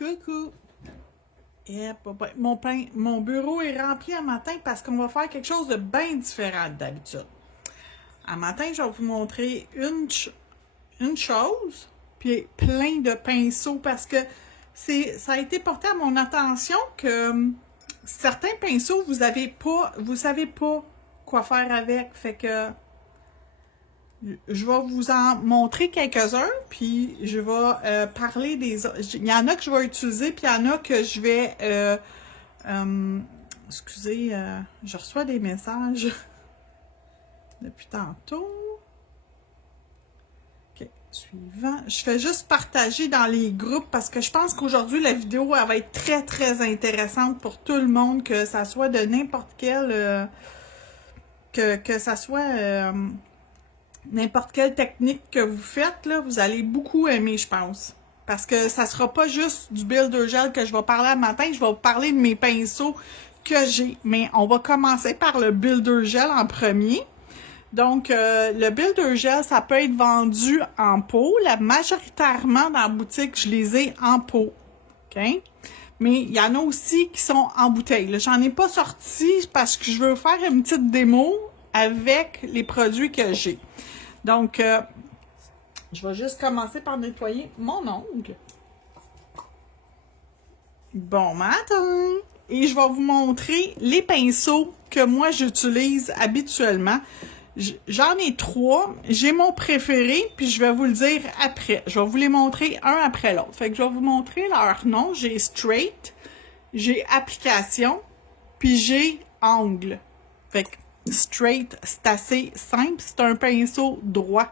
Coucou! Mon bureau est rempli un matin parce qu'on va faire quelque chose de bien différent d'habitude. Un matin, je vais vous montrer une chose, puis plein de pinceaux parce que ça a été porté à mon attention que certains pinceaux, vous savez pas quoi faire avec. Fait que je vais vous en montrer quelques-uns, puis je vais parler des autres. Il y en a que je vais utiliser, puis il y en a que je vais... excusez, je reçois des messages depuis tantôt. OK, suivant. Je fais juste partager dans les groupes parce que je pense qu'aujourd'hui, la vidéo, elle va être très, très intéressante pour tout le monde, que ça soit de n'importe quel... que ça soit... n'importe quelle technique que vous faites, là, vous allez beaucoup aimer, je pense. Parce que ça sera pas juste du Builder Gel que je vais parler le matin, je vais vous parler de mes pinceaux que j'ai. Mais on va commencer par le Builder Gel en premier. Donc, le Builder Gel, ça peut être vendu en pot. Majoritairement, dans la boutique, je les ai en pot. OK? Mais il y en a aussi qui sont en bouteille. J'en ai pas sorti parce que je veux faire une petite démo avec les produits que j'ai. Donc, je vais juste commencer par nettoyer mon ongle. Bon matin! Et je vais vous montrer les pinceaux que moi j'utilise habituellement. J'en ai 3. J'ai mon préféré, puis je vais vous le dire après. Je vais vous les montrer un après l'autre. Fait que je vais vous montrer leur nom. J'ai Straight, j'ai Application, puis j'ai Angle. Fait que Straight, c'est assez simple. C'est un pinceau droit.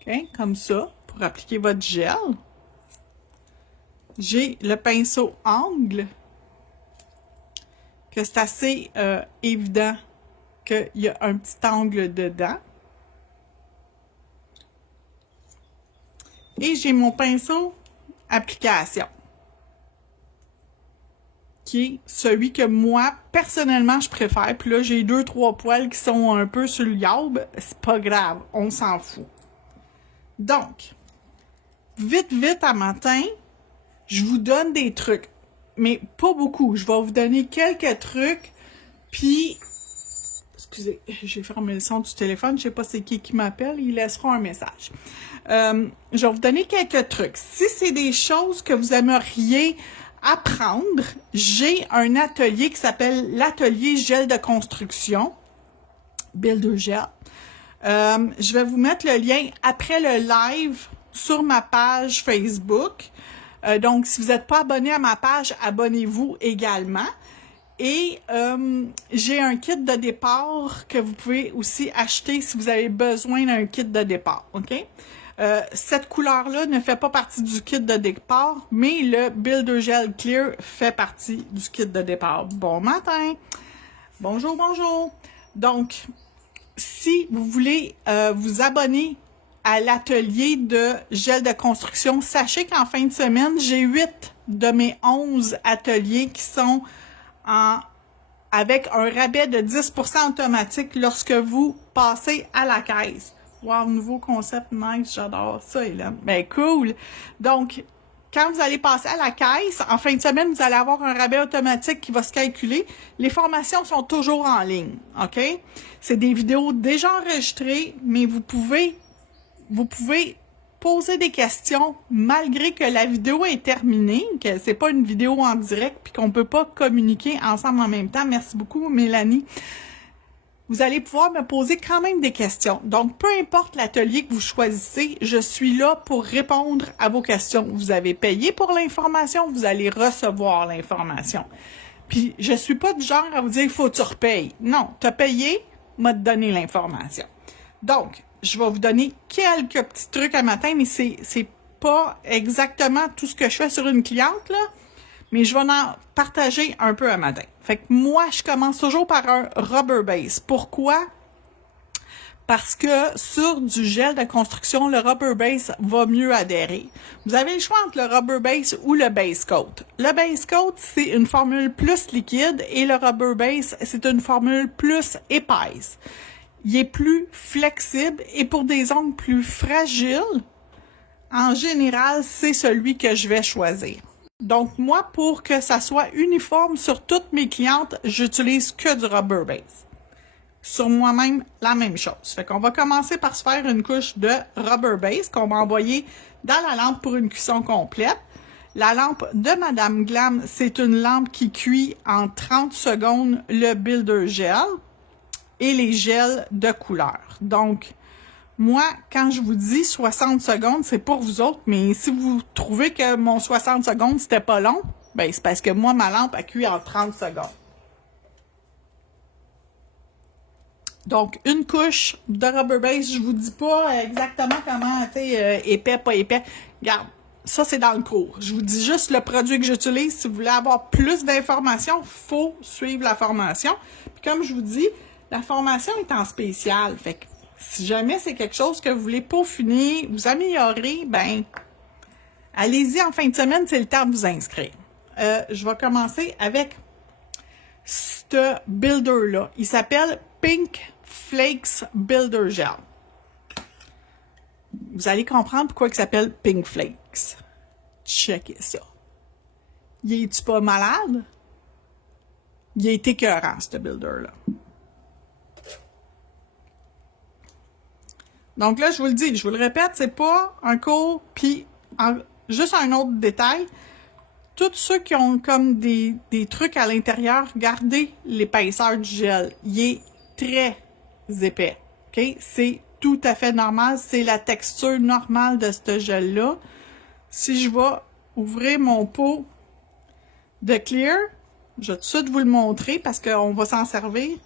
OK? Comme ça, pour appliquer votre gel. J'ai le pinceau Angle, que c'est assez évident qu'il y a un petit angle dedans. Et j'ai mon pinceau Application, qui est celui que moi, personnellement, je préfère. Puis là, j'ai 2-3 poils qui sont un peu sur le yaube. C'est pas grave, on s'en fout. Donc, vite à matin, je vous donne des trucs. Mais pas beaucoup. Je vais vous donner quelques trucs. Puis, excusez, j'ai fermé le son du téléphone. Je sais pas c'est qui m'appelle. Ils laisseront un message. Je vais vous donner quelques trucs. Si c'est des choses que vous aimeriez apprendre, j'ai un atelier qui s'appelle l'atelier gel de construction, Builder Gel. Je vais vous mettre le lien après le live sur ma page Facebook. Donc, si vous n'êtes pas abonné à ma page, abonnez-vous également. Et j'ai un kit de départ que vous pouvez aussi acheter si vous avez besoin d'un kit de départ. OK? Cette couleur-là ne fait pas partie du kit de départ, mais le Builder Gel Clear fait partie du kit de départ. Bon matin! Bonjour, bonjour! Donc, si vous voulez vous abonner à l'atelier de gel de construction, sachez qu'en fin de semaine, j'ai 8 de mes 11 ateliers qui sont avec un rabais de 10% automatique lorsque vous passez à la caisse. Wow, nouveau concept, nice, j'adore ça, Hélène. Ben, cool! Donc, quand vous allez passer à la caisse, en fin de semaine, vous allez avoir un rabais automatique qui va se calculer. Les formations sont toujours en ligne, OK? C'est des vidéos déjà enregistrées, mais vous pouvez poser des questions malgré que la vidéo est terminée, que c'est pas une vidéo en direct puis qu'on peut pas communiquer ensemble en même temps. Merci beaucoup, Mélanie. Vous allez pouvoir me poser quand même des questions. Donc, peu importe l'atelier que vous choisissez, je suis là pour répondre à vos questions. Vous avez payé pour l'information, vous allez recevoir l'information. Puis, je suis pas du genre à vous dire, il faut que tu repayes. Non, tu as payé, m'a donné l'information. Donc, je vais vous donner quelques petits trucs à matin, mais c'est pas exactement tout ce que je fais sur une cliente, là. Mais je vais en partager un peu à matin. Fait que moi, je commence toujours par un rubber base. Pourquoi? Parce que sur du gel de construction, le rubber base va mieux adhérer. Vous avez le choix entre le rubber base ou le base coat. Le base coat, c'est une formule plus liquide et le rubber base, c'est une formule plus épaisse. Il est plus flexible et pour des ongles plus fragiles, en général, c'est celui que je vais choisir. Donc, moi, pour que ça soit uniforme sur toutes mes clientes, j'utilise que du rubber base. Sur moi-même, la même chose. Fait qu'on va commencer par se faire une couche de rubber base qu'on va envoyer dans la lampe pour une cuisson complète. La lampe de Madame Glam, c'est une lampe qui cuit en 30 secondes le builder gel et les gels de couleur. Donc, moi, quand je vous dis 60 secondes, c'est pour vous autres, mais si vous trouvez que mon 60 secondes, c'était pas long, ben c'est parce que moi, ma lampe a cuit en 30 secondes. Donc, une couche de rubber base, je vous dis pas exactement comment, tu sais, épais, pas épais. Regarde, ça, c'est dans le cours. Je vous dis juste le produit que j'utilise. Si vous voulez avoir plus d'informations, faut suivre la formation. Puis comme je vous dis, la formation est en spécial. Fait que si jamais c'est quelque chose que vous voulez peaufiner, vous améliorer, ben, allez-y en fin de semaine, c'est le temps de vous inscrire. Je vais commencer avec ce builder-là. Il s'appelle Pink Flakes Builder Gel. Vous allez comprendre pourquoi il s'appelle Pink Flakes. Checkez ça. Il est-tu pas malade? Il est écœurant, ce builder-là. Donc là, je vous le dis, je vous le répète, c'est pas un cours, puis juste un autre détail. Tous ceux qui ont comme des trucs à l'intérieur, regardez l'épaisseur du gel. Il est très épais. OK? C'est tout à fait normal. C'est la texture normale de ce gel-là. Si je vais ouvrir mon pot de clear, je vais tout de suite vous le montrer parce qu'on va s'en servir.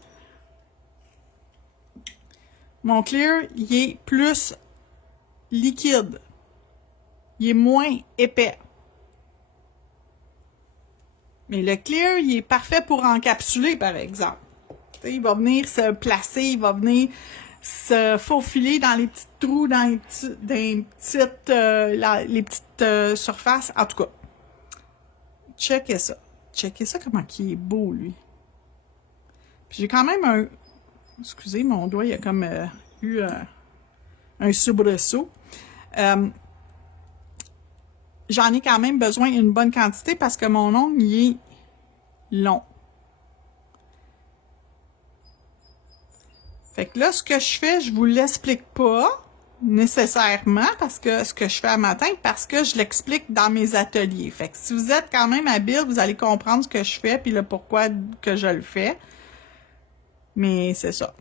Mon clear, il est plus liquide. Il est moins épais. Mais le clear, il est parfait pour encapsuler, par exemple. T'sais, il va venir se placer, il va venir se faufiler dans les petits trous, dans les petites surfaces. En tout cas, checkez ça. Checkez ça comment il est beau, lui. Puis j'ai quand même un... Excusez, mon doigt, il a comme eu un soubresaut. J'en ai quand même besoin une bonne quantité parce que mon ongle, il est long. Fait que là, ce que je fais, je vous l'explique pas nécessairement parce que ce que je fais à matin, parce que je l'explique dans mes ateliers. Fait que si vous êtes quand même habile, vous allez comprendre ce que je fais puis le pourquoi que je le fais. Mais c'est ça.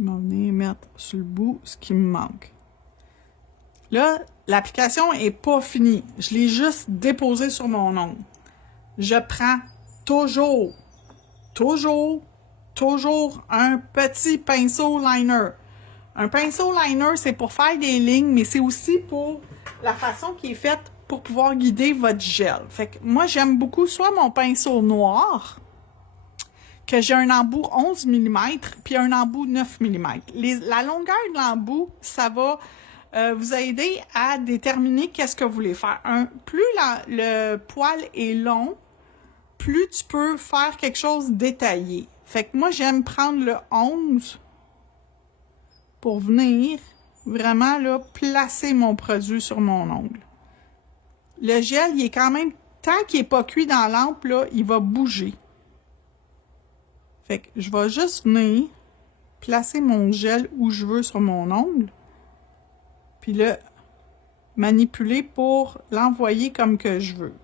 Je vais venir mettre sur le bout ce qui me manque. Là, l'application est pas finie. Je l'ai juste déposée sur mon ongle. Je prends toujours un petit pinceau liner. Un pinceau liner, c'est pour faire des lignes, mais c'est aussi pour la façon qui est faite pour pouvoir guider votre gel. Fait que moi, j'aime beaucoup soit mon pinceau noir, que j'ai un embout 11 mm, puis un embout 9 mm. La longueur de l'embout, ça va vous aider à déterminer qu'est-ce que vous voulez faire. Plus le poil est long, plus tu peux faire quelque chose détaillé. Fait que moi, j'aime prendre le 11 pour venir vraiment là, placer mon produit sur mon ongle. Le gel, il est quand même, tant qu'il n'est pas cuit dans la lampe, là, il va bouger. Fait que je vais juste venir placer mon gel où je veux sur mon ongle, puis le manipuler pour l'envoyer comme que je veux.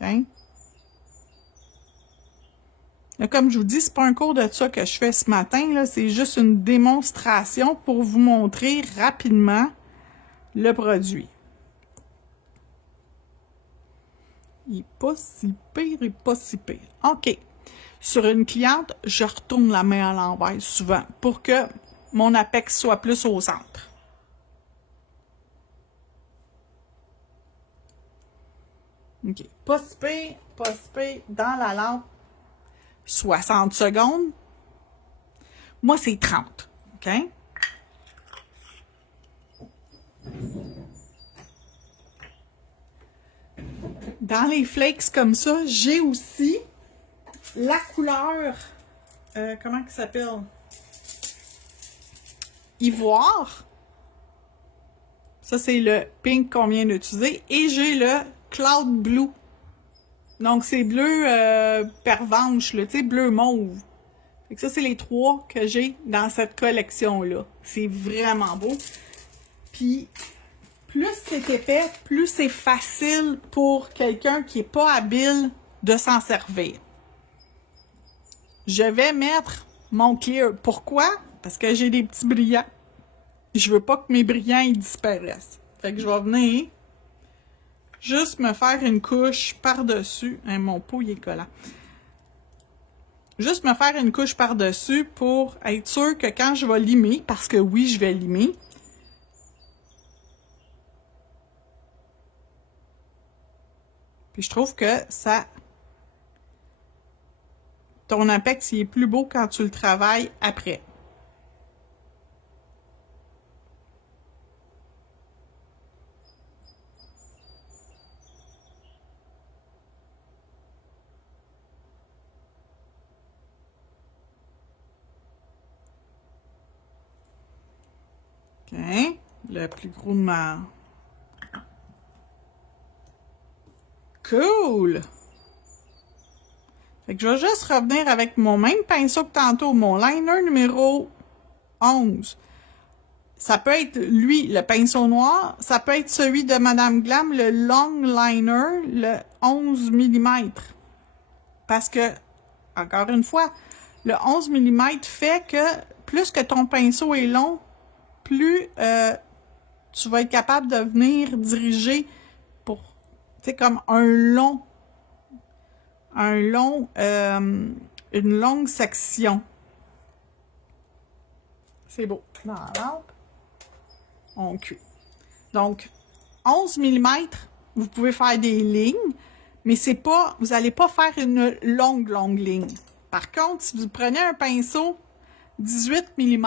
OK? Là, comme je vous dis, c'est pas un cours de ça que je fais ce matin, là, c'est juste une démonstration pour vous montrer rapidement le produit. Il n'est pas si pire, il n'est pas si pire. OK. Sur une cliente, je retourne la main à l'envers souvent pour que mon apex soit plus au centre. OK. Pas si pire, dans la lampe, 60 secondes. Moi, c'est 30. OK? Dans les flakes comme ça, j'ai aussi la couleur, comment ça s'appelle? Ivoire. Ça, c'est le pink qu'on vient d'utiliser. Et j'ai le Cloud Blue. Donc, c'est bleu pervenche, tu sais, bleu mauve. Fait que ça, c'est les 3 que j'ai dans cette collection-là. C'est vraiment beau. Puis, plus c'est épais, plus c'est facile pour quelqu'un qui n'est pas habile de s'en servir. Je vais mettre mon clear. Pourquoi? Parce que j'ai des petits brillants. Je veux pas que mes brillants ils disparaissent. Fait que je vais venir juste me faire une couche par-dessus. Hein, mon pot, il est collant. Juste me faire une couche par-dessus pour être sûr que quand je vais limer, parce que oui, je vais limer, puis je trouve que ça... Ton apex, il est plus beau quand tu le travailles après. OK. Le plus gros de ma... Cool! Fait que je vais juste revenir avec mon même pinceau que tantôt, mon liner numéro 11. Ça peut être, lui, le pinceau noir. Ça peut être celui de Madame Glam, le long liner, le 11 mm. Parce que, encore une fois, le 11 mm fait que plus que ton pinceau est long, plus tu vas être capable de venir diriger pour, tu sais, comme une longue section. C'est beau. Dans la lampe, on cuit. Donc, 11 mm, vous pouvez faire des lignes, mais c'est pas, vous n'allez pas faire une longue ligne. Par contre, si vous prenez un pinceau 18 mm,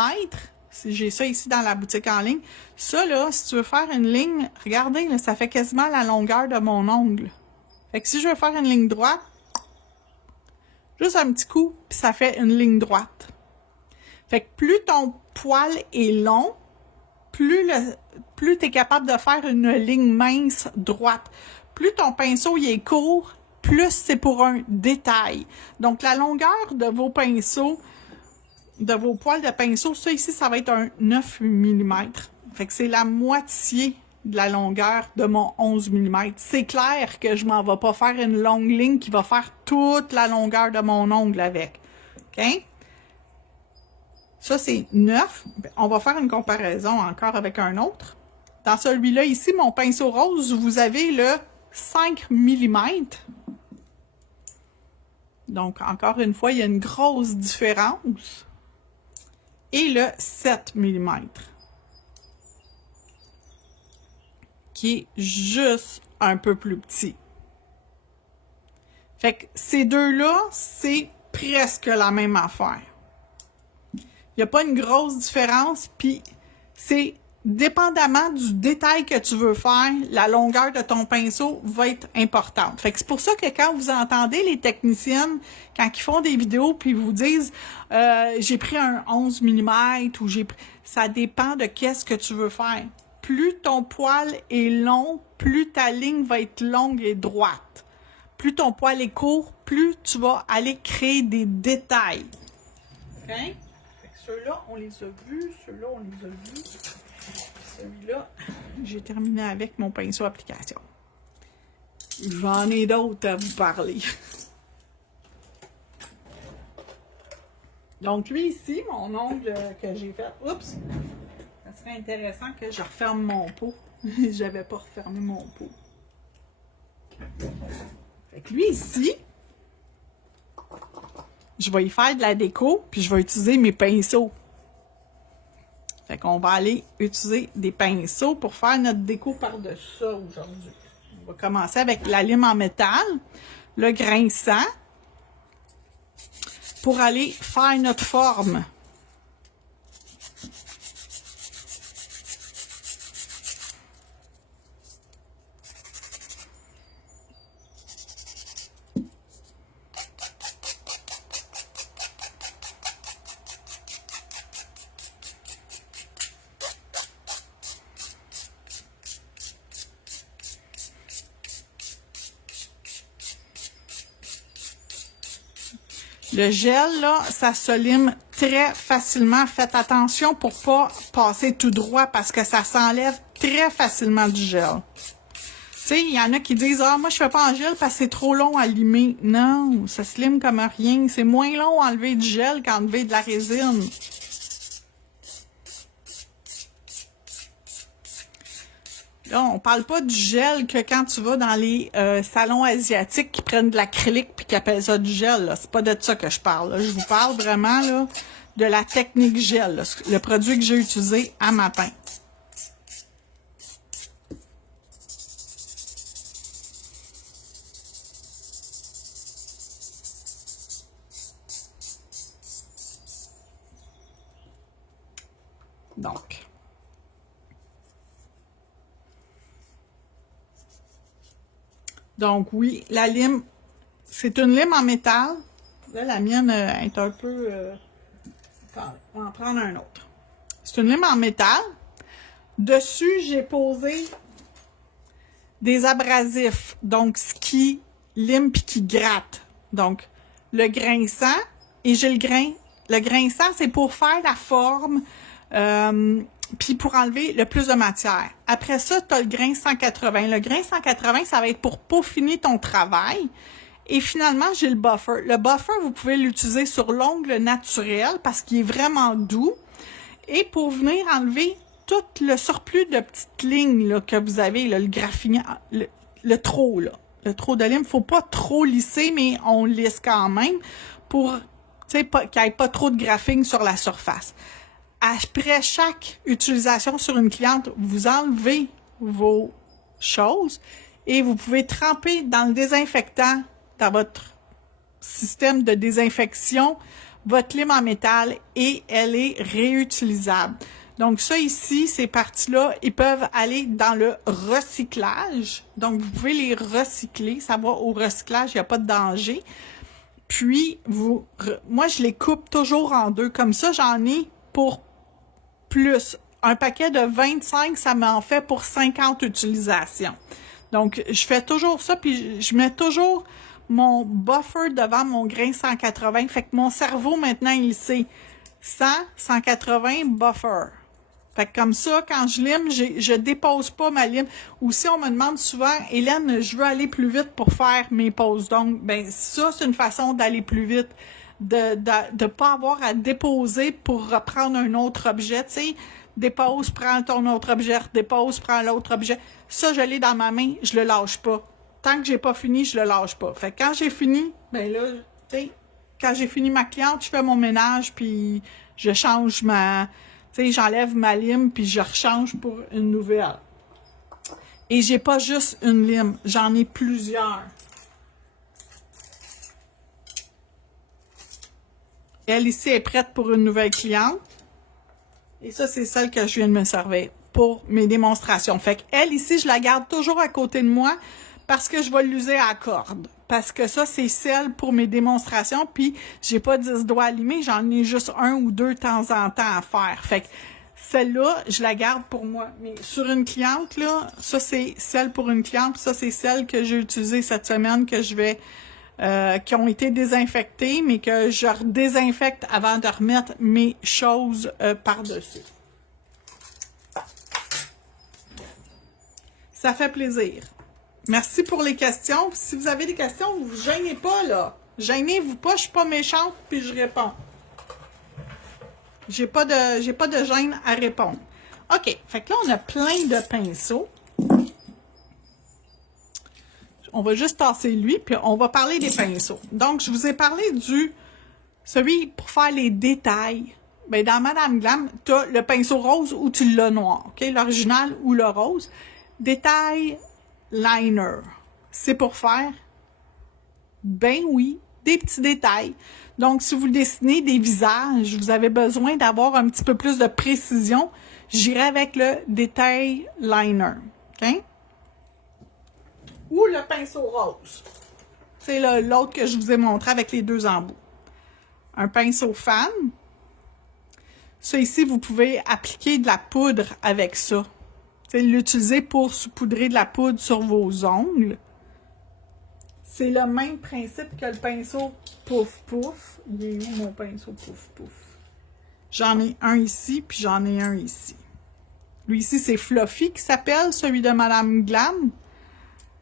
j'ai ça ici dans la boutique en ligne, ça là, si tu veux faire une ligne, regardez, là, ça fait quasiment la longueur de mon ongle. Fait que si je veux faire une ligne droite, juste un petit coup, puis ça fait une ligne droite. Fait que plus ton poil est long, plus tu es capable de faire une ligne mince droite. Plus ton pinceau il est court, plus c'est pour un détail. Donc, la longueur de vos pinceaux, de vos poils de pinceau, ça ici, ça va être un 9 mm. Fait que c'est la moitié de la longueur de mon 11 mm. C'est clair que je m'en vais pas faire une longue ligne qui va faire toute la longueur de mon ongle avec. OK? Ça, c'est 9. On va faire une comparaison encore avec un autre. Dans celui-là, ici, mon pinceau rose, vous avez le 5 mm. Donc, encore une fois, il y a une grosse différence. Et le 7 mm. Qui est juste un peu plus petit. Fait que ces deux-là, c'est presque la même affaire. Il n'y a pas une grosse différence, puis c'est dépendamment du détail que tu veux faire, la longueur de ton pinceau va être importante. Fait que c'est pour ça que quand vous entendez les techniciennes, quand ils font des vidéos, puis ils vous disent j'ai pris un 11 mm ou j'ai pris... Ça dépend de qu'est-ce que tu veux faire. Plus ton poil est long, plus ta ligne va être longue et droite. Plus ton poil est court, plus tu vas aller créer des détails. OK? Ceux-là, on les a vus. Ceux-là, on les a vus. Celui-là, j'ai terminé avec mon pinceau application. J'en ai d'autres à vous parler. Donc, lui ici, mon ongle que j'ai fait... Oups! Ça serait intéressant que je referme mon pot. J'avais pas refermé mon pot. Fait que lui ici... Je vais y faire de la déco, puis je vais utiliser mes pinceaux. Fait qu'on va aller utiliser des pinceaux pour faire notre déco par-dessus ça aujourd'hui. On va commencer avec la lime en métal, le grinçant. pour aller faire notre forme. Le gel, là, ça se lime très facilement. Faites attention pour pas passer tout droit parce que ça s'enlève très facilement du gel. Tu sais, il y en a qui disent « Ah, moi, je fais pas en gel parce que c'est trop long à limer. » Non, ça se lime comme rien. C'est moins long à enlever du gel qu'enlever de la résine. Là, on parle pas du gel que quand tu vas dans les salons asiatiques qui prennent de l'acrylique puis qui appellent ça du gel. C'est pas de ça que je parle. Là. Je vous parle vraiment là, de la technique gel, là, le produit que j'ai utilisé à matin. Donc oui, la lime, c'est une lime en métal. Là, la mienne est un peu... Attendez, on va en prendre un autre. C'est une lime en métal. Dessus, j'ai posé des abrasifs. Donc, ce qui lime puis qui gratte. Donc, le grinçant et j'ai le grain. Le grinçant, c'est pour faire la forme puis pour enlever le plus de matière. Après ça, tu as le grain 180. Le grain 180, ça va être pour peaufiner ton travail. Et finalement, j'ai le buffer. Le buffer, vous pouvez l'utiliser sur l'ongle naturel parce qu'il est vraiment doux. Et pour venir enlever tout le surplus de petites lignes là, que vous avez, là, le graffinement, le trop, là. Le trop de lime. Il ne faut pas trop lisser, mais on lisse quand même pour qu'il n'y ait pas trop de graphing sur la surface. Après chaque utilisation sur une cliente, vous enlevez vos choses et vous pouvez tremper dans le désinfectant, dans votre système de désinfection, votre lime en métal et elle est réutilisable. Donc ça ici, ces parties-là, ils peuvent aller dans le recyclage. Donc vous pouvez les recycler, ça va au recyclage, il n'y a pas de danger. Puis, moi je les coupe toujours en deux, comme ça j'en ai pour plus. Un paquet de 25, ça m'en fait pour 50 utilisations. Donc, je fais toujours ça, puis je mets toujours mon buffer devant mon grain 180. Fait que mon cerveau, maintenant, il sait 100, 180, buffer. Fait que comme ça, quand je lime, je dépose pas ma lime. Ou si on me demande souvent, Hélène, je veux aller plus vite pour faire mes pauses. Donc, ben ça, c'est une façon d'aller plus vite. De pas avoir à déposer pour reprendre un autre objet, tu sais, dépose, prends ton autre objet, dépose, prends l'autre objet. Ça, je l'ai dans ma main, je le lâche pas. Tant que j'ai pas fini, je le lâche pas. Fait que quand j'ai fini, ben là, tu sais, quand j'ai fini ma cliente, je fais mon ménage, puis je change tu sais, j'enlève ma lime, puis je rechange pour une nouvelle. Et j'ai pas juste une lime, j'en ai plusieurs. Elle ici est prête pour une nouvelle cliente. Et ça, c'est celle que je viens de me servir pour mes démonstrations. Fait qu'elle ici, je la garde toujours à côté de moi parce que je vais l'user à corde. Parce que ça, c'est celle pour mes démonstrations. Puis, j'ai pas 10 doigts à limer, j'en ai juste un ou deux de temps en temps à faire. Fait que celle-là, je la garde pour moi. Mais sur une cliente, là, ça, c'est celle pour une cliente. Ça, c'est celle que j'ai utilisée cette semaine que je vais... qui ont été désinfectés, mais que je redésinfecte avant de remettre mes choses par-dessus. Ça fait plaisir. Merci pour les questions. Si vous avez des questions, vous ne gênez pas, là. Gênez-vous pas, je suis pas méchante, puis je réponds. J'ai pas de gêne à répondre. OK, fait que là, on a plein de pinceaux. On va juste tasser lui, puis on va parler des pinceaux. Donc, je vous ai parlé celui pour faire les détails. Bien, dans Madame Glam, tu as le pinceau rose ou tu l'as noir, OK? L'original ou le rose. Détail liner. C'est pour faire, ben oui, des petits détails. Donc, si vous dessinez des visages, vous avez besoin d'avoir un petit peu plus de précision, j'irai avec le Detail Liner. OK? Ou le pinceau rose. C'est l'autre que je vous ai montré avec les deux embouts. Un pinceau fan. Ça ici, vous pouvez appliquer de la poudre avec ça. L'utiliser pour saupoudrer de la poudre sur vos ongles. C'est le même principe que le pinceau Pouf Pouf. Il est où mon pinceau Pouf Pouf? J'en ai un ici, puis j'en ai un ici. Lui ici, c'est Fluffy qui s'appelle, celui de Madame Glam.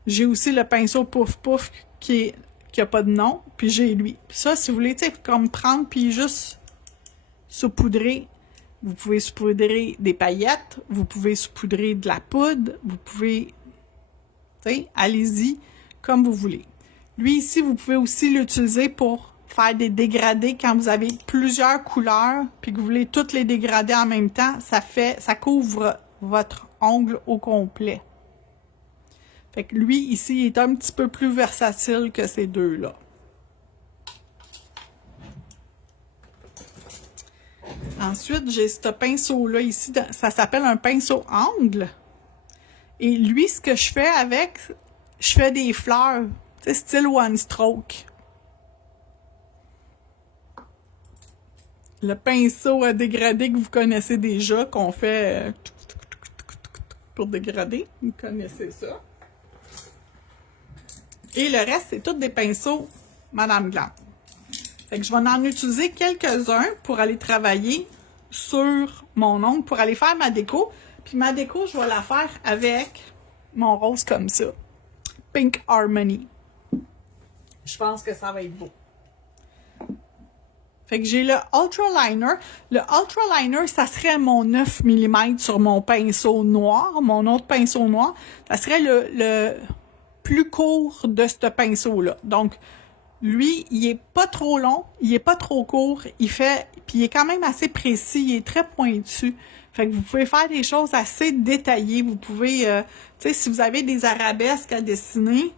J'ai aussi le pinceau Pouf Pouf qui a pas de nom, puis j'ai lui. Puis ça, si vous voulez, tu sais, comme prendre puis juste saupoudrer. Vous pouvez saupoudrer des paillettes, vous pouvez saupoudrer de la poudre, vous pouvez, tu sais, allez-y comme vous voulez. Lui ici, vous pouvez aussi l'utiliser pour faire des dégradés quand vous avez plusieurs couleurs puis que vous voulez toutes les dégrader en même temps. Ça couvre votre ongle au complet. Fait que lui ici, il est un petit peu plus versatile que ces deux-là. Ensuite, j'ai ce pinceau-là ici, ça s'appelle un pinceau angle. Et lui, ce que je fais avec, je fais des fleurs, tu sais, style one stroke. Le pinceau à dégrader que vous connaissez déjà, qu'on fait pour dégrader, vous connaissez ça. Et le reste, c'est tous des pinceaux Madame Glam. Fait que je vais en utiliser quelques-uns pour aller travailler sur mon ongle, pour aller faire ma déco. Puis ma déco, je vais la faire avec mon rose comme ça. Pink Harmony. Je pense que ça va être beau. Fait que j'ai le Ultra Liner. Le Ultra Liner, ça serait mon 9 mm sur mon pinceau noir, mon autre pinceau noir. Ça serait le plus court de ce pinceau-là. Donc, lui, il est pas trop long, il est pas trop court, puis il est quand même assez précis, il est très pointu. Fait que vous pouvez faire des choses assez détaillées. Vous pouvez, tu sais, si vous avez des arabesques à dessiner,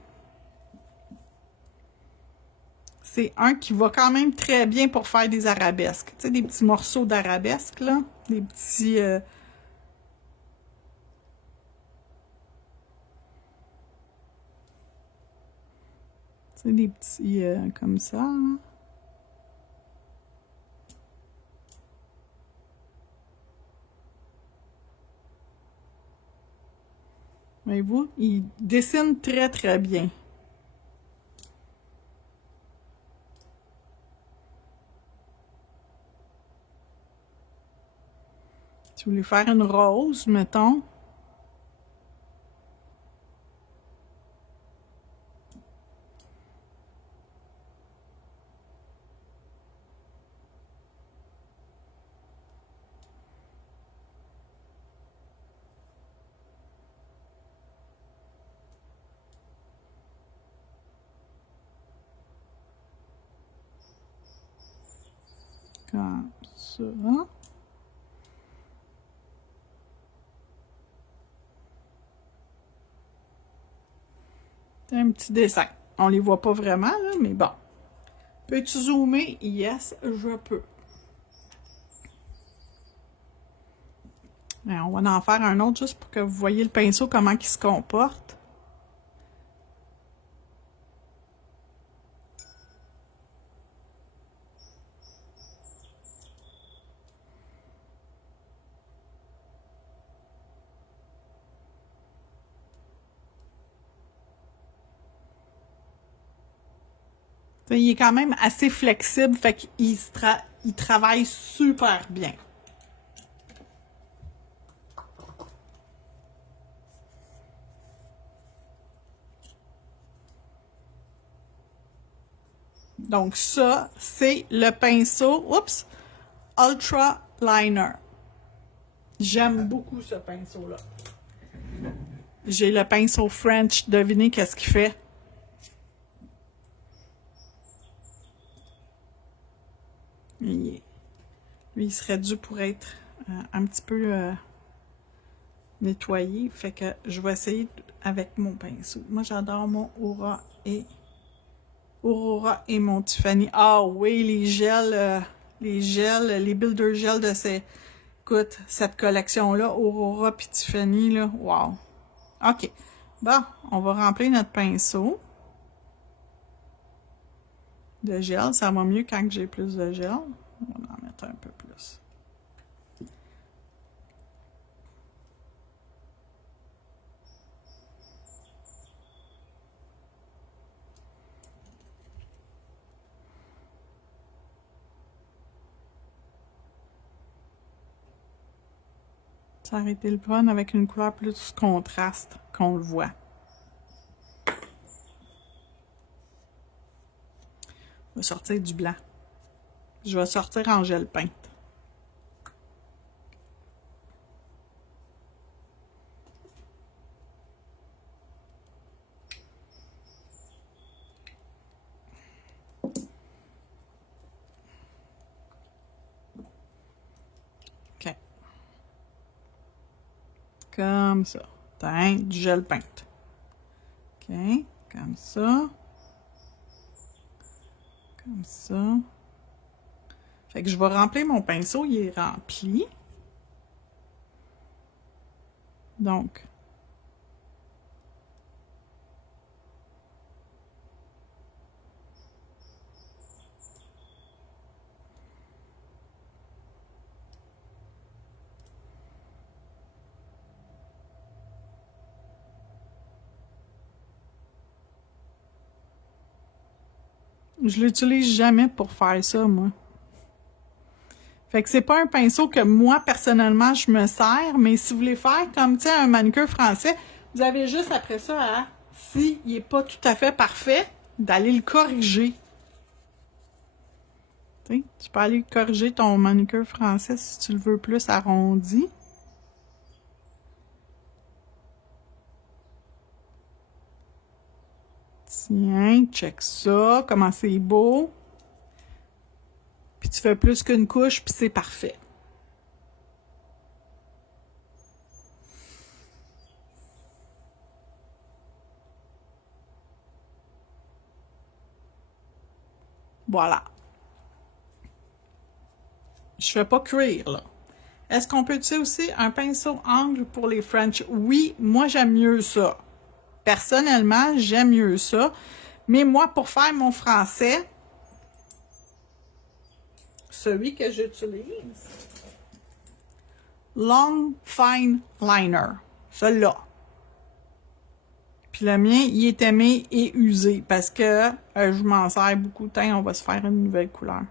c'est un qui va quand même très bien pour faire des arabesques. Tu sais, des petits morceaux d'arabesques, là, des petits... des petits comme ça. Hein. Voyez-vous, il dessine très très bien. Si vous voulez faire une rose, mettons. Comme ça. C'est un petit dessin. On les voit pas vraiment, là, mais bon. Peux-tu zoomer? Yes, je peux. Et on va en faire un autre juste pour que vous voyez le pinceau, comment il se comporte. Il est quand même assez flexible, fait qu'il il travaille super bien. Donc ça, c'est le pinceau, oups, Ultra Liner. J'aime beaucoup ce pinceau-là. J'ai le pinceau French, devinez qu'est-ce qu'il fait? Lui, il serait dû pour être un petit peu nettoyé. Fait que je vais essayer avec mon pinceau. Moi, j'adore mon Aura et Aurora et mon Tiffany. Ah oui, les gels, les Builder Gels de ces... Écoute, cette collection-là, Aurora puis Tiffany, là, wow. OK. Bon, on va remplir notre pinceau de gel. Ça va mieux quand j'ai plus de gel. On va en mettre un peu plus. Ça aurait été le fun avec une couleur plus contraste qu'on le voit. Je vais sortir du blanc. Je vais sortir en gel peinte. OK. Comme ça. Teinte, du gel peinte. OK. Comme ça. Comme ça. Fait que je vais remplir mon pinceau, il est rempli. Donc, je l'utilise jamais pour faire ça, moi. Fait que c'est pas un pinceau que moi, personnellement, je me sers, mais si vous voulez faire comme, tu sais, un manucure français, vous avez juste après ça à, s'il n'est pas tout à fait parfait, d'aller le corriger. Tu sais, tu peux aller corriger ton manucure français si tu le veux plus arrondi. Tiens, check ça, comment c'est beau. Puis tu fais plus qu'une couche, puis c'est parfait. Voilà. Je fais pas cuire, là. Est-ce qu'on peut utiliser aussi un pinceau angle pour les French? Oui, moi j'aime mieux ça. Personnellement, j'aime mieux ça. Mais moi, pour faire mon français, celui que j'utilise, Long Fine Liner, celui-là. Puis le mien, il est aimé et usé parce que je m'en sers beaucoup de temps. On va se faire une nouvelle couleur.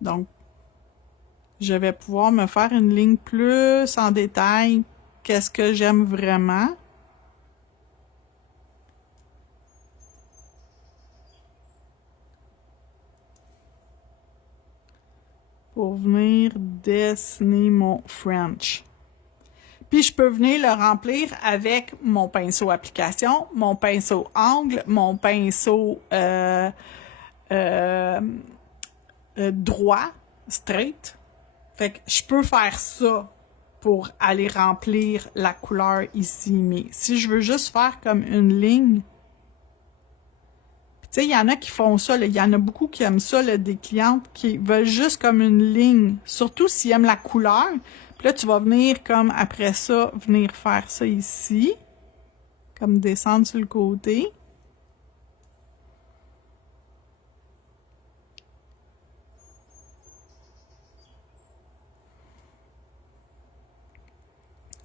Donc, je vais pouvoir me faire une ligne plus en détail. Qu'est-ce que j'aime vraiment? Pour venir dessiner mon French. Puis je peux venir le remplir avec mon pinceau application, mon pinceau angle, mon pinceau droit, straight. Fait que je peux faire ça pour aller remplir la couleur ici. Mais si je veux juste faire comme une ligne, tu sais, il y en a qui font ça, il y en a beaucoup qui aiment ça, là, des clientes qui veulent juste comme une ligne, surtout s'ils aiment la couleur. Puis là, tu vas venir comme après ça, venir faire ça ici, comme descendre sur le côté.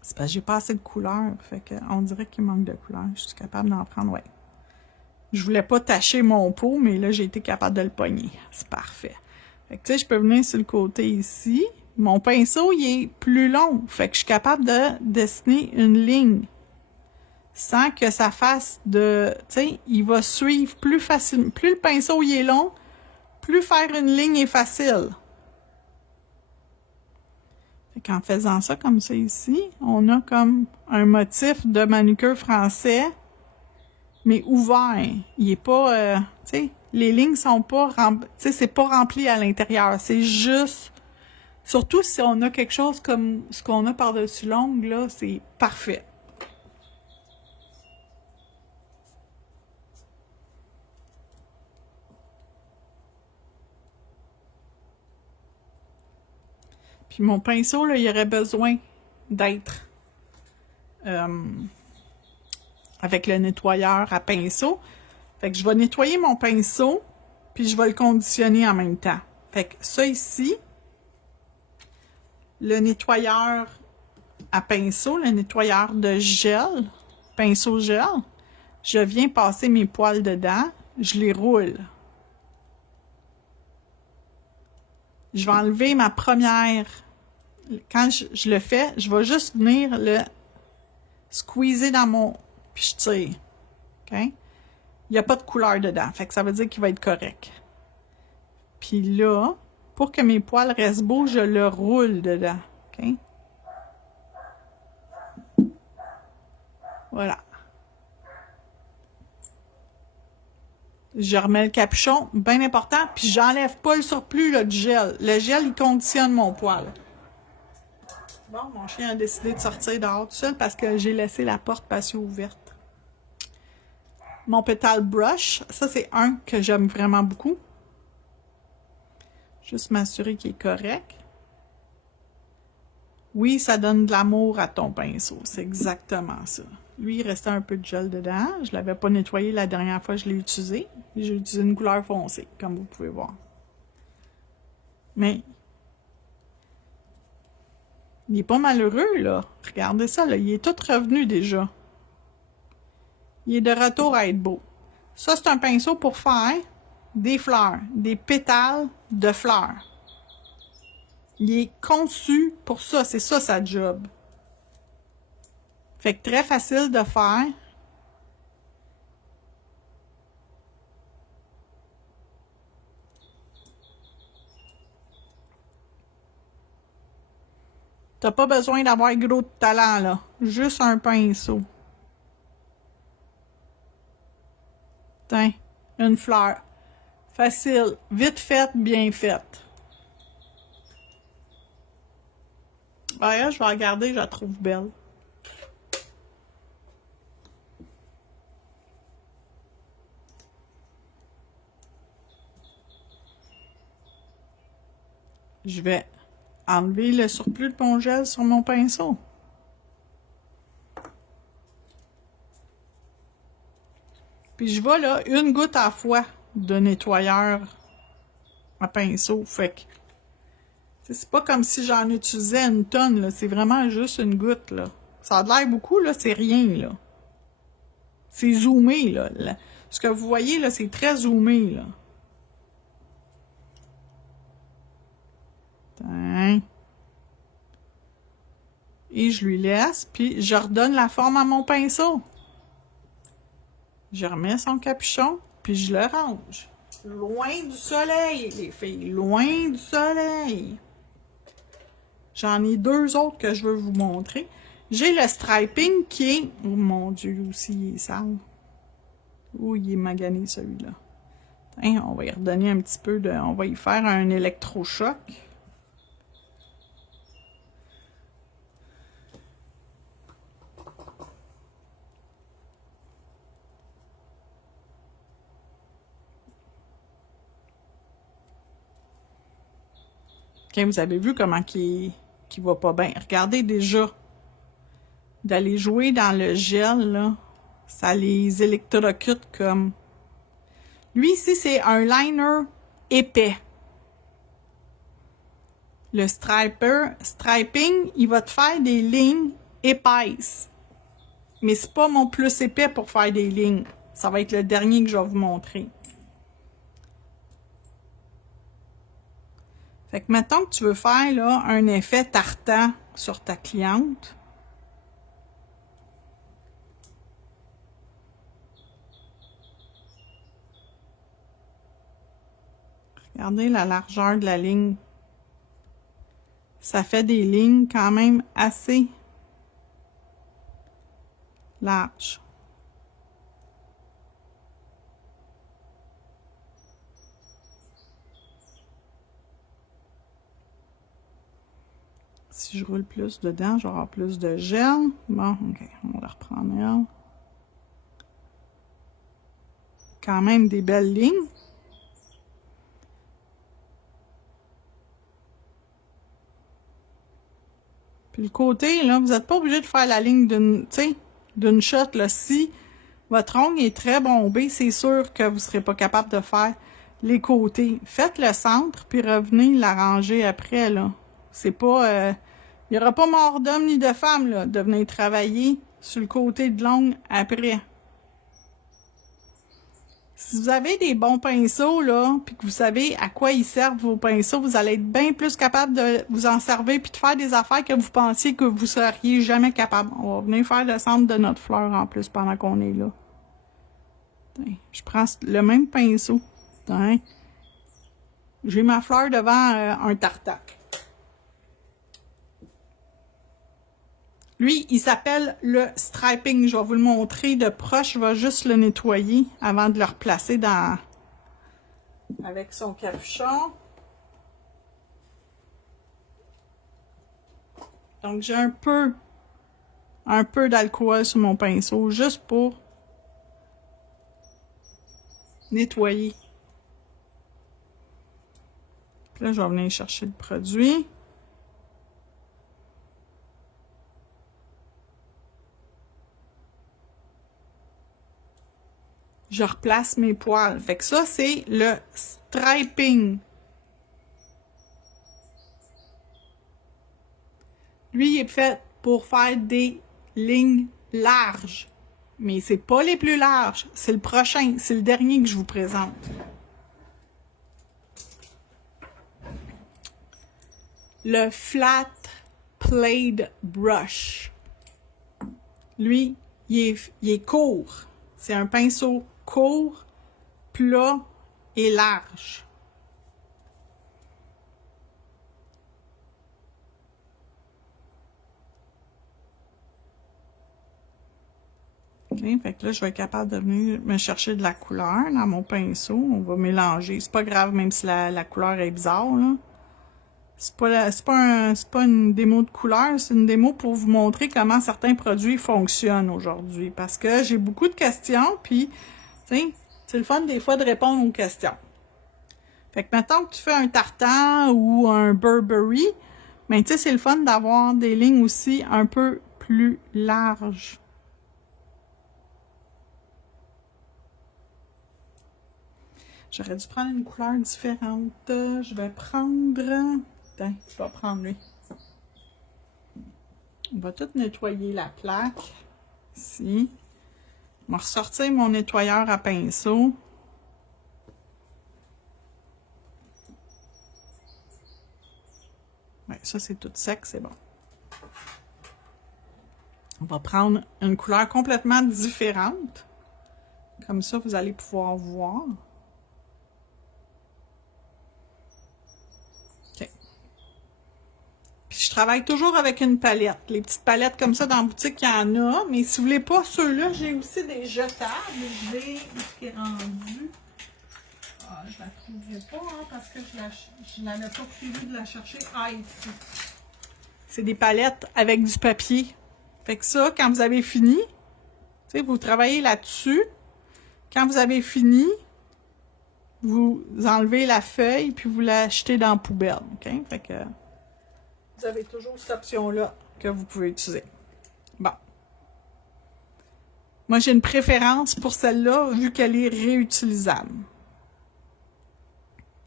C'est parce que j'ai pas assez de couleur, fait qu'on dirait qu'il manque de couleur. Je suis capable d'en prendre, ouais. Je voulais pas tacher mon pot, mais là, j'ai été capable de le pogner. C'est parfait. Fait que, tu sais, je peux venir sur le côté ici. Mon pinceau, il est plus long. Fait que je suis capable de dessiner une ligne. Sans que ça fasse de... Tu sais, il va suivre plus facilement. Plus le pinceau, il est long, plus faire une ligne est facile. Fait qu'en faisant ça comme ça ici, on a comme un motif de manucure français, mais ouvert. Il est pas, tu sais, les lignes sont pas, tu sais, c'est pas rempli à l'intérieur. C'est juste, Surtout si on a quelque chose comme ce qu'on a par-dessus l'ongle, là, c'est parfait. Puis mon pinceau, là, il aurait besoin d'être avec le nettoyeur à pinceau. Fait que je vais nettoyer mon pinceau, puis je vais le conditionner en même temps. Fait que ça ici, le nettoyeur à pinceau, le nettoyeur de gel, pinceau gel, je viens passer mes poils dedans, je les roule. Je vais enlever ma première. Quand je le fais, je vais juste venir le squeezer dans mon... puis je tire. OK? Il n'y a pas de couleur dedans. Fait que ça veut dire qu'il va être correct. Puis là, pour que mes poils restent beaux, je le roule dedans. OK? Voilà. Je remets le capuchon, bien important, puis j'enlève pas le surplus là, du gel. Le gel, il conditionne mon poil. Bon, mon chien a décidé de sortir dehors tout seul parce que j'ai laissé la porte patio ouverte. Mon pétale brush, ça c'est un que j'aime vraiment beaucoup. Juste m'assurer qu'il est correct. Oui, ça donne de l'amour à ton pinceau, c'est exactement ça. Lui, il restait un peu de gel dedans. Je ne l'avais pas nettoyé la dernière fois que je l'ai utilisé. J'ai utilisé une couleur foncée, comme vous pouvez voir. Mais il est pas malheureux, là. Regardez ça, là. Il est tout revenu déjà. Il est de retour à être beau. Ça, c'est un pinceau pour faire des fleurs, des pétales de fleurs. Il est conçu pour ça, c'est ça sa job. Fait que très facile de faire. T'as pas besoin d'avoir gros de talent, là. Juste un pinceau. Tiens, une fleur. Facile, vite faite, bien faite. Ouais, je vais regarder, je la trouve belle. Je vais enlever le surplus de mon gel sur mon pinceau. Puis je vais là, une goutte à la fois de nettoyeur à pinceau. Fait que c'est pas comme si j'en utilisais une tonne, là. C'est vraiment juste une goutte, là. Ça a l'air beaucoup, là, c'est rien, là. C'est zoomé, là. Ce que vous voyez, là, c'est très zoomé, là. Tiens. Et je lui laisse, puis je redonne la forme à mon pinceau. Je remets son capuchon, puis je le range. Loin du soleil, les filles, loin du soleil. J'en ai deux autres que je veux vous montrer. J'ai le striping qui est... Oh mon Dieu, aussi, il est sale. Oh, il est magané, celui-là. On va y redonner un petit peu de... On va y faire un électrochoc. OK, vous avez vu comment qui va pas bien. Regardez déjà. D'aller jouer dans le gel, là, ça les électrocute comme... Lui, ici, c'est un liner épais. Le striping, il va te faire des lignes épaisses. Mais c'est pas mon plus épais pour faire des lignes. Ça va être le dernier que je vais vous montrer. Fait que mettons que tu veux faire là, un effet tartan sur ta cliente. Regardez la largeur de la ligne. Ça fait des lignes quand même assez larges. si je roule plus dedans, je vais avoir plus de gel. Bon, ok, on va la reprendre là. Quand même des belles lignes. Puis le côté, là, vous n'êtes pas obligé de faire la ligne d'une shot, là. Si votre ongle est très bombé, c'est sûr que vous ne serez pas capable de faire les côtés. Faites le centre, puis revenez l'arranger après, là. C'est pas... il n'y aura pas mort d'homme ni de femme, là, de venir travailler sur le côté de l'ongle après. Si vous avez des bons pinceaux, là, puis que vous savez à quoi ils servent vos pinceaux, vous allez être bien plus capable de vous en servir puis de faire des affaires que vous pensiez que vous seriez jamais capable. On va venir faire le centre de notre fleur en plus pendant qu'on est là. Je prends le même pinceau. J'ai ma fleur devant un tartac. Lui, il s'appelle le striping. Je vais vous le montrer de proche. Je vais juste le nettoyer avant de le replacer dans... avec son capuchon. Donc, j'ai un peu d'alcool sur mon pinceau, juste pour nettoyer. Puis là, je vais venir chercher le produit. Je replace mes poils. Fait que ça, c'est le striping. Lui, il est fait pour faire des lignes larges. Mais c'est pas les plus larges. C'est le prochain. C'est le dernier que je vous présente. Le Flat Blade Brush. Lui, il est court. C'est un pinceau court, plat et large. OK, fait que là, je vais être capable de venir me chercher de la couleur dans mon pinceau. On va mélanger. C'est pas grave, même si la couleur est bizarre, là. C'est pas une démo de couleur, c'est une démo pour vous montrer comment certains produits fonctionnent aujourd'hui. Parce que j'ai beaucoup de questions, puis, tu sais, c'est le fun des fois de répondre aux questions. Fait que mettons que tu fais un tartan ou un Burberry, mais tu sais, c'est le fun d'avoir des lignes aussi un peu plus larges. J'aurais dû prendre une couleur différente. Je vais prendre... Attends, je vais prendre lui. On va tout nettoyer la plaque. Ici. Je vais ressortir mon nettoyeur à pinceau. Ouais, ça, c'est tout sec, c'est bon. On va prendre une couleur complètement différente. Comme ça, vous allez pouvoir voir. Je travaille toujours avec une palette. Les petites palettes comme ça dans la boutique, il y en a. Mais si vous voulez pas ceux-là, j'ai aussi des jetables. Je vais... Où est-ce qu'elle est rendue? Ah, je la trouverai pas, hein, parce que je n'avais pas prévu de la chercher. Ah, ici. C'est des palettes avec du papier. Fait que ça, quand vous avez fini, tu sais, vous travaillez là-dessus. Quand vous avez fini, vous enlevez la feuille, puis vous la jetez dans la poubelle. OK? Fait que... vous avez toujours cette option-là que vous pouvez utiliser. Bon. Moi, j'ai une préférence pour celle-là, vu qu'elle est réutilisable.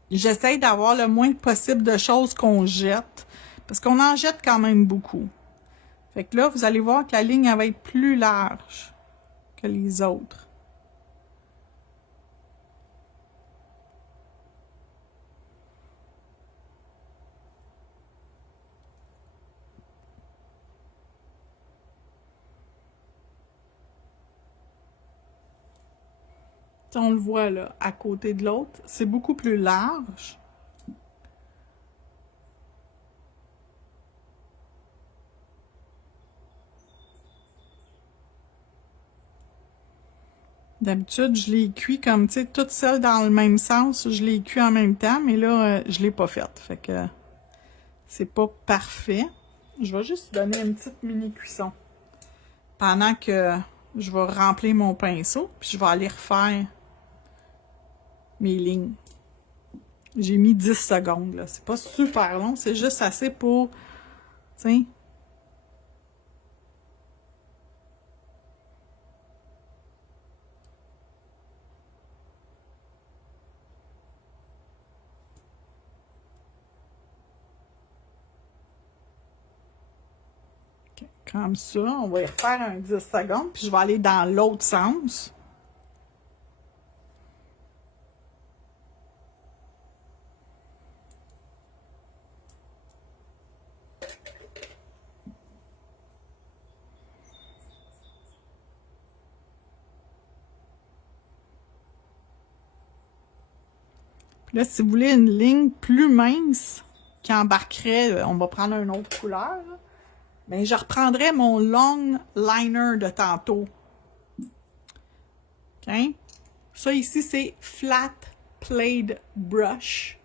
J'essaie d'avoir le moins possible de choses qu'on jette, parce qu'on en jette quand même beaucoup. Fait que là, vous allez voir que la ligne, elle va être plus large que les autres. On le voit là, à côté de l'autre, c'est beaucoup plus large. D'habitude, je les cuis comme, tu sais, toutes celles dans le même sens, je les cuis en même temps, mais là, je l'ai pas faite. Fait que c'est pas parfait. Je vais juste donner une petite mini cuisson. Pendant que je vais remplir mon pinceau, puis je vais aller refaire mes lignes. J'ai mis 10 secondes, là. C'est pas super long, c'est juste assez pour, tu sais. Comme ça, on va y refaire un 10 secondes, puis je vais aller dans l'autre sens. Puis là, si vous voulez une ligne plus mince qui embarquerait, on va prendre une autre couleur, là. Bien, je reprendrai mon long liner de tantôt. OK? Ça ici, c'est Flat Plate Brush.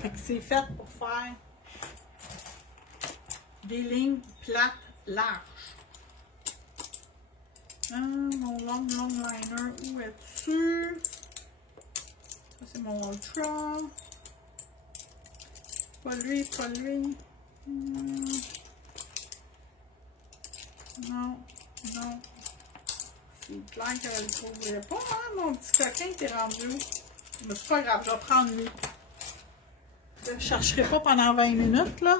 Fait que c'est fait pour faire des lignes plates larges. Mon long liner, où es-tu? Ça, c'est mon Ultra. Pas lui, pas lui. Non, non. C'est clair qu'elle ne le trouverait pas, hein? Mon petit coquin t'es rendu où? Mais c'est pas grave, je vais prendre lui. Je ne chercherai pas pendant 20 minutes, là.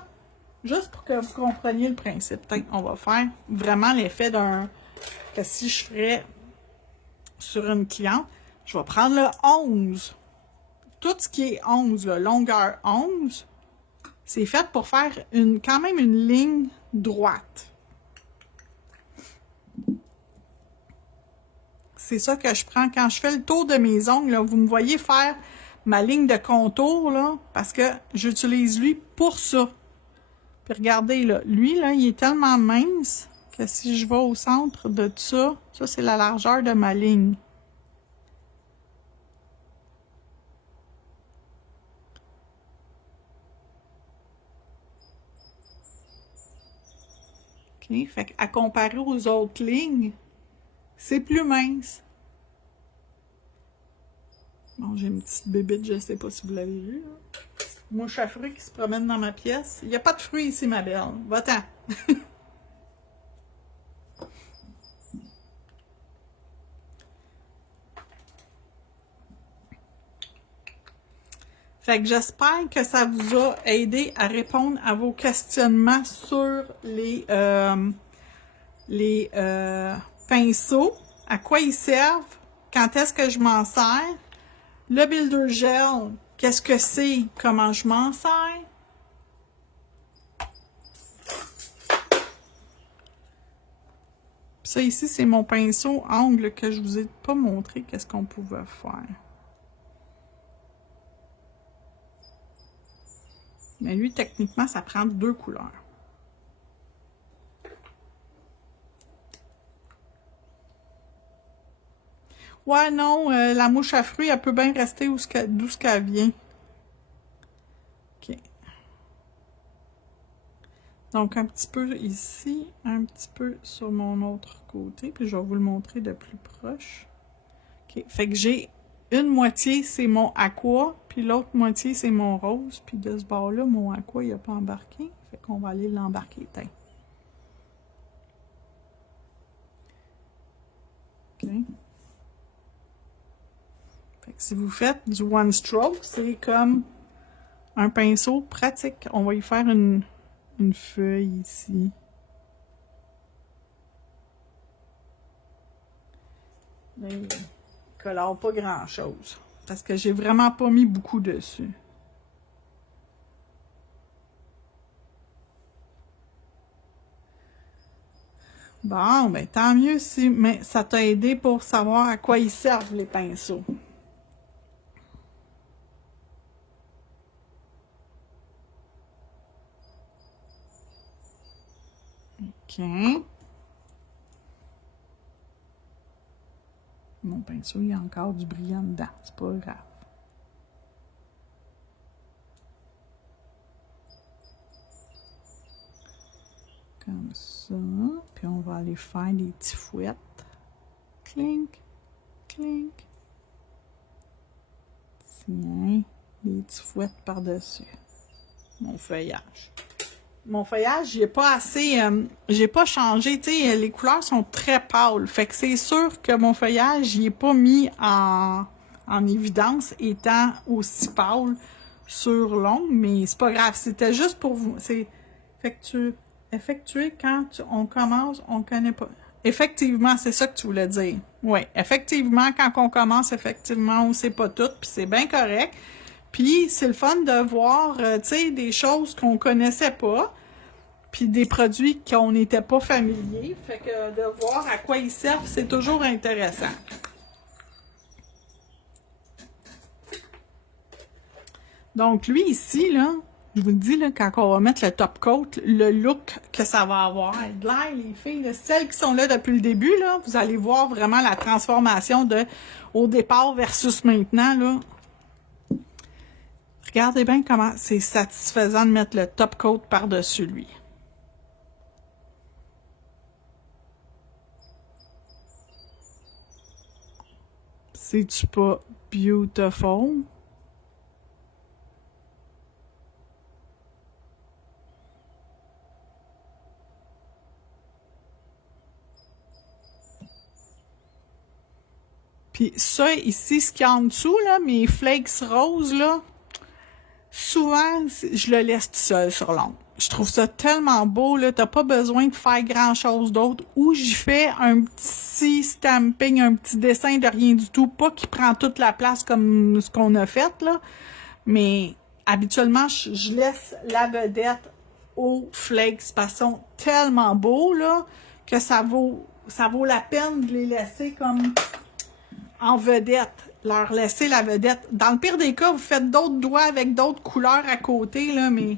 Juste pour que vous compreniez le principe. Peut-être qu'on va faire vraiment l'effet d'un... que si je ferais sur une cliente, je vais prendre le 11. Tout ce qui est 11, là, longueur 11, c'est fait pour faire quand même une ligne droite. C'est ça que je prends. Quand je fais le tour de mes ongles, là, vous me voyez faire ma ligne de contour, là, parce que j'utilise lui pour ça. Puis regardez, là, lui, là, il est tellement mince que si je vais au centre de ça, ça, c'est la largeur de ma ligne. OK? Fait qu'à comparer aux autres lignes, c'est plus mince. Bon, j'ai une petite bébite, je ne sais pas si vous l'avez vu. Mouche à fruits qui se promène dans ma pièce. Il n'y a pas de fruits ici, ma belle. Va-t'en. Fait que j'espère que ça vous a aidé à répondre à vos questionnements sur les pinceaux, à quoi ils servent, quand est-ce que je m'en sers, le Builder Gel, qu'est-ce que c'est, comment je m'en sers. Ça ici, c'est mon pinceau angle que je vous ai pas montré qu'est-ce qu'on pouvait faire. Mais lui, techniquement, ça prend 2 couleurs. Ouais, non, la mouche à fruits, elle peut bien rester d'où qu'elle vient. OK. Donc, un petit peu ici, un petit peu sur mon autre côté, puis je vais vous le montrer de plus proche. OK. Fait que j'ai une moitié, c'est mon aqua, puis l'autre moitié, c'est mon rose, puis de ce bord-là, mon aqua, il n'a pas embarqué. Fait qu'on va aller l'embarquer. OK. Fait que si vous faites du one stroke, c'est comme un pinceau pratique. On va y faire une feuille ici. Mais il colore pas grand-chose. Parce que j'ai vraiment pas mis beaucoup dessus. Bon, ben tant mieux si mais ça t'a aidé pour savoir à quoi ils servent les pinceaux. OK. Mon pinceau, il y a encore du brillant dedans. C'est pas grave. ça. Puis on va aller faire des petits fouettes. Clink, clink. Tiens, des petits fouettes par-dessus. Mon feuillage. Mon feuillage, j'ai pas assez... j'ai pas changé, tu sais, les couleurs sont très pâles. Fait que c'est sûr que mon feuillage, il est pas mis en évidence étant aussi pâle sur l'ongle, mais c'est pas grave. C'était juste pour vous. C'est effectuer quand on commence, on connaît pas. Effectivement, c'est ça que tu voulais dire. Oui, effectivement, quand on commence, effectivement, on sait pas tout, puis c'est bien correct. Puis c'est le fun de voir, tu sais, des choses qu'on connaissait pas, puis des produits qu'on n'était pas familier. Fait que de voir à quoi ils servent, c'est toujours intéressant. Donc lui ici, là, je vous le dis, là, quand on va mettre le top coat, le look que ça va avoir. Là, les filles, là, celles qui sont là depuis le début, là, vous allez voir vraiment la transformation de au départ versus maintenant, là. Regardez bien comment c'est satisfaisant de mettre le top coat par-dessus lui. C'est-tu pas beautiful? Puis ça, ici, ce qu'il y a en dessous, là, mes flakes roses, là, souvent, je le laisse tout seul sur l'ongle. Je trouve ça tellement beau, là, t'as pas besoin de faire grand-chose d'autre. Ou j'y fais un petit stamping, un petit dessin de rien du tout, pas qui prend toute la place comme ce qu'on a fait, là. Mais habituellement, je laisse la vedette aux flakes parce qu'ils sont tellement beaux, là, que ça vaut la peine de les laisser comme en vedette, leur laisser la vedette. Dans le pire des cas, vous faites d'autres doigts avec d'autres couleurs à côté, là, mais...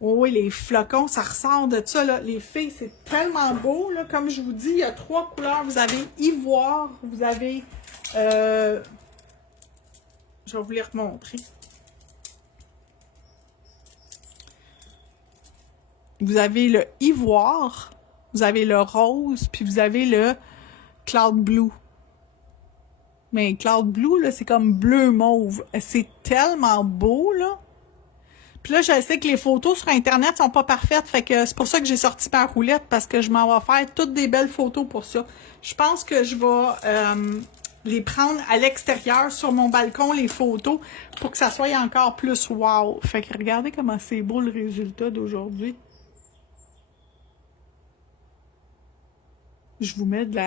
Oh oui, les flocons, ça ressort de ça, là. Les filles, c'est tellement beau, là. Comme je vous dis, il y a 3 couleurs. Vous avez ivoire, vous avez... je vais vous les remontrer. Vous avez le ivoire, vous avez le rose, puis vous avez le cloud blue. Mais cloud blue, là, c'est comme bleu mauve. C'est tellement beau, là. Puis là, je sais que les photos sur Internet sont pas parfaites, fait que c'est pour ça que j'ai sorti ma roulette, parce que je m'en vais faire toutes des belles photos pour ça. Je pense que je vais les prendre à l'extérieur, sur mon balcon, les photos, pour que ça soit encore plus wow. Fait que regardez comment c'est beau le résultat d'aujourd'hui. Je vous mets de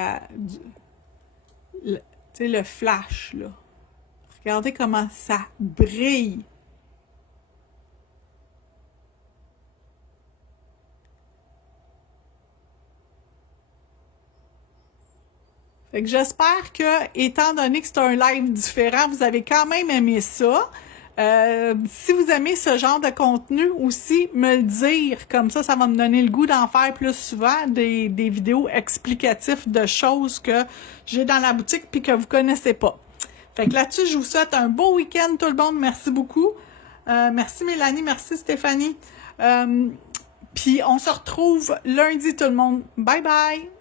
tu sais, le flash, là. Regardez comment ça brille. Fait que j'espère que, étant donné que c'est un live différent, vous avez quand même aimé ça. Si vous aimez ce genre de contenu aussi, me le dire. Comme ça va me donner le goût d'en faire plus souvent, des vidéos explicatives de choses que j'ai dans la boutique puis que vous connaissez pas. Fait que là-dessus, je vous souhaite un beau week-end tout le monde. Merci beaucoup. Merci Mélanie, merci Stéphanie. Puis on se retrouve lundi tout le monde. Bye bye!